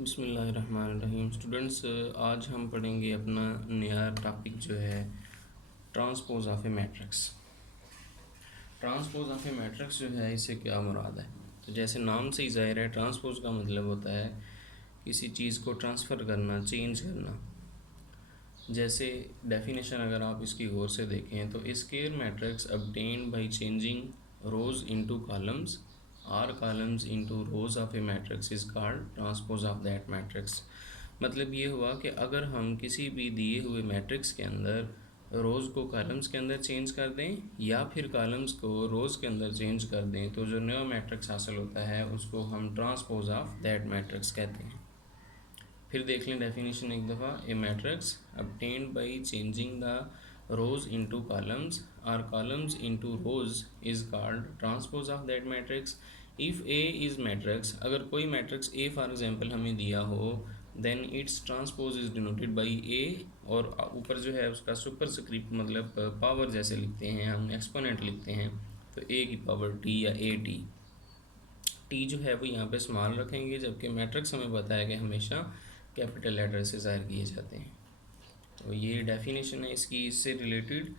बिस्मिल्लाहिर्रहमानिर्रहीम। स्टूडेंट्स, आज हम पढ़ेंगे अपना नया टॉपिक जो है transpose of A matrix. Transpose of A matrix जो है, इससे क्या मुराद है? तो जैसे नाम से ही ज़ाहिर है, ट्रांसपोज का मतलब होता है किसी चीज़ को ट्रांसफ़र करना, चेंज करना। जैसे डेफिनेशन अगर आप इसकी गौर से देखें तो square matrix obtained by changing rows into columns or columns into rows of a matrix is called transpose of that matrix। मतलब ये हुआ कि अगर हम किसी भी दिए हुए मैट्रिक्स के अंदर रोज़ को कॉलम्स के अंदर चेंज कर दें या फिर कॉलम्स को रोज़ के अंदर चेंज कर दें, तो जो नया मैट्रिक्स हासिल होता है उसको हम ट्रांसपोज ऑफ दैट मैट्रिक्स कहते हैं। फिर देख लें डेफिनेशन एक दफ़ा। ए matrix obtained by changing the rows into columns or columns into rows is called transpose of that matrix। if A is matrix, अगर कोई मैट्रिक्स A फॉर एग्जांपल हमें दिया हो, then its transpose is denoted by A। और ऊपर जो है उसका सुपरस्क्रिप्ट मतलब पावर जैसे लिखते हैं, हम एक्सपोनेंट लिखते हैं, तो A की पावर T या टी जो है वो यहाँ पे स्मॉल रखेंगे, जबकि मैट्रिक्स हमें बताया कि हमेशा कैपिटल लेटर से ज़ाहिर किए जाते हैं। तो ये डेफिनेशन है इसकी। इससे रिलेटेड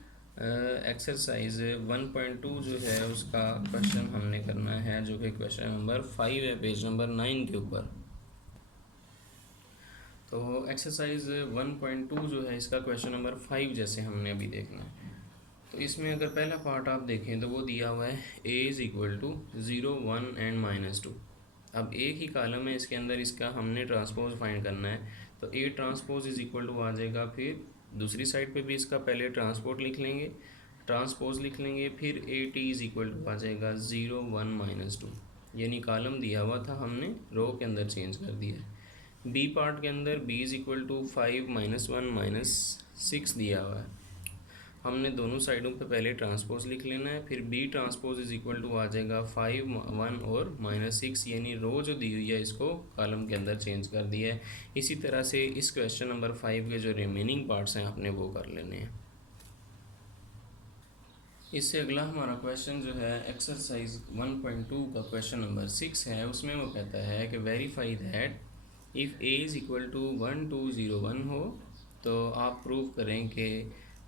एक्सरसाइज 1.2 जो है उसका क्वेश्चन हमने करना है, जो कि क्वेश्चन नंबर 5 है, पेज नंबर 9 के ऊपर। तो एक्सरसाइज 1.2 जो है इसका क्वेश्चन नंबर 5 जैसे हमने अभी देखना है। तो इसमें अगर पहला पार्ट आप देखें तो वो दिया हुआ है a is equal to 0, 1 and -2। अब एक ही कॉलम है, इसके अंदर इसका हमने ट्रांसपोज फाइंड करना है, तो a transpose is equal to आ जाएगा। फिर दूसरी साइड पे भी इसका पहले ट्रांसपोज लिख लेंगे, फिर a t is equal to आ जाएगा 0, 1, -2। यानी कॉलम दिया हुआ था, हमने रो के अंदर चेंज कर दिया है। b पार्ट के अंदर b इज़ इक्वल टू 5, -1, -6 दिया हुआ है। हमने दोनों साइडों पे पहले ट्रांसपोज लिख लेना है, फिर b transpose is equal to आ जाएगा 5, 1 और -6, यानी रो जो दी हुई है इसको कॉलम के अंदर चेंज कर दिया है। इसी तरह से इस क्वेश्चन नंबर 5 के जो रिमेनिंग पार्ट्स हैं आपने वो कर लेने हैं। इससे अगला हमारा क्वेश्चन जो है एक्सरसाइज 1.2 का क्वेश्चन नंबर 6 है। उसमें वो कहता है कि verify that if a is equal to 1, 2, 0, 1 हो, तो आप प्रूव करें कि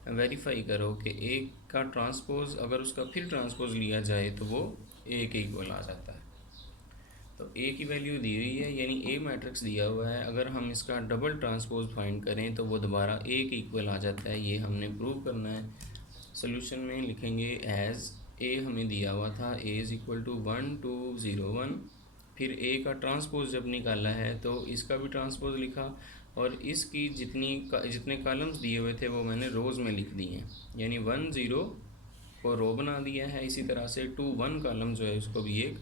वेरीफाई करो कि a का ट्रांसपोज अगर उसका फिर ट्रांसपोज लिया जाए तो वो a के इक्वल आ जाता है। तो a की वैल्यू दी हुई है, यानी a मैट्रिक्स दिया हुआ है, अगर हम इसका डबल ट्रांसपोज फाइंड करें तो वो दोबारा a के इक्वल आ जाता है। ये हमने प्रूव करना है। सोल्यूशन में लिखेंगे एज a हमें दिया हुआ था a इज़ इक्वल टू 1, 2, 0, 1। फिर a का ट्रांसपोज जब निकाला है तो इसका भी ट्रांसपोज लिखा, और इसकी जितने कॉलम्स दिए हुए थे वो मैंने रोज़ में लिख दिए हैं, यानी 1, 0 को रो बना दिया है। इसी तरह से 2, 1 कॉलम जो है उसको भी एक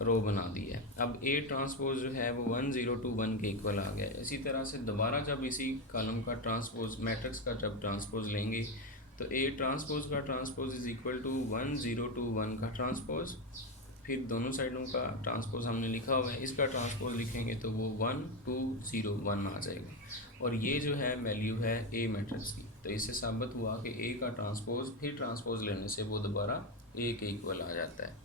रो बना दिया है। अब a ट्रांसपोज जो है वो 1, 0, 2, 1 के इक्वल आ गया है। इसी तरह से दोबारा जब इसी कॉलम का ट्रांसपोज मैट्रिक्स का जब ट्रांसपोज लेंगे तो a ट्रांसपोज का ट्रांसपोज इज़ इक्वल टू 1, 0, 2, 1 का ट्रांसपोज। फिर दोनों साइडों का ट्रांसपोज हमने लिखा हुआ है, इसका ट्रांसपोज लिखेंगे तो वो 1, 2, 0, 1 आ जाएगा। और ये जो है वैल्यू है a मैट्रिक्स की। तो इससे साबित हुआ कि a का ट्रांसपोज फिर ट्रांसपोज लेने से वो दोबारा a के इक्वल आ जाता है।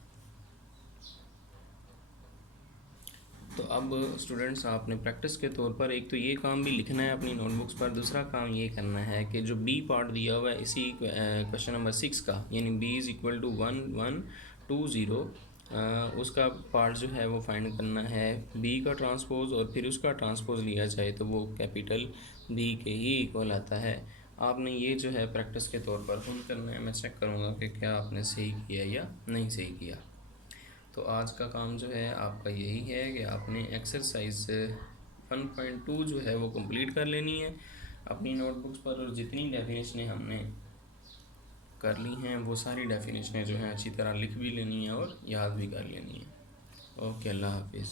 तो अब स्टूडेंट्स, आपने प्रैक्टिस के तौर पर एक तो ये काम भी लिखना है अपनी नोटबुक्स पर, दूसरा काम ये करना है कि जो बी पार्ट दिया हुआ है इसी क्वेश्चन नंबर 6 का, यानी b इज़ इक्वल टू 1, 1, 2, 0, उसका पार्ट जो है वो फाइंड करना है b का ट्रांसपोज, और फिर उसका ट्रांसपोज लिया जाए तो वो कैपिटल B के ही इक्वल आता है। आपने ये जो है प्रैक्टिस के तौर पर खुद करना है। मैं चेक करूँगा कि क्या आपने सही किया या नहीं सही किया। तो आज का काम जो है आपका यही है कि आपने एक्सरसाइज 1.2 जो है वो कंप्लीट कर लेनी है अपनी नोटबुक्स पर, और जितनी डेफिनेशनें हमने कर ली हैं वो सारी डेफिनेशनें जो हैं अच्छी तरह लिख भी लेनी है और याद भी कर लेनी है। ओके, अल्लाह हाफिज़।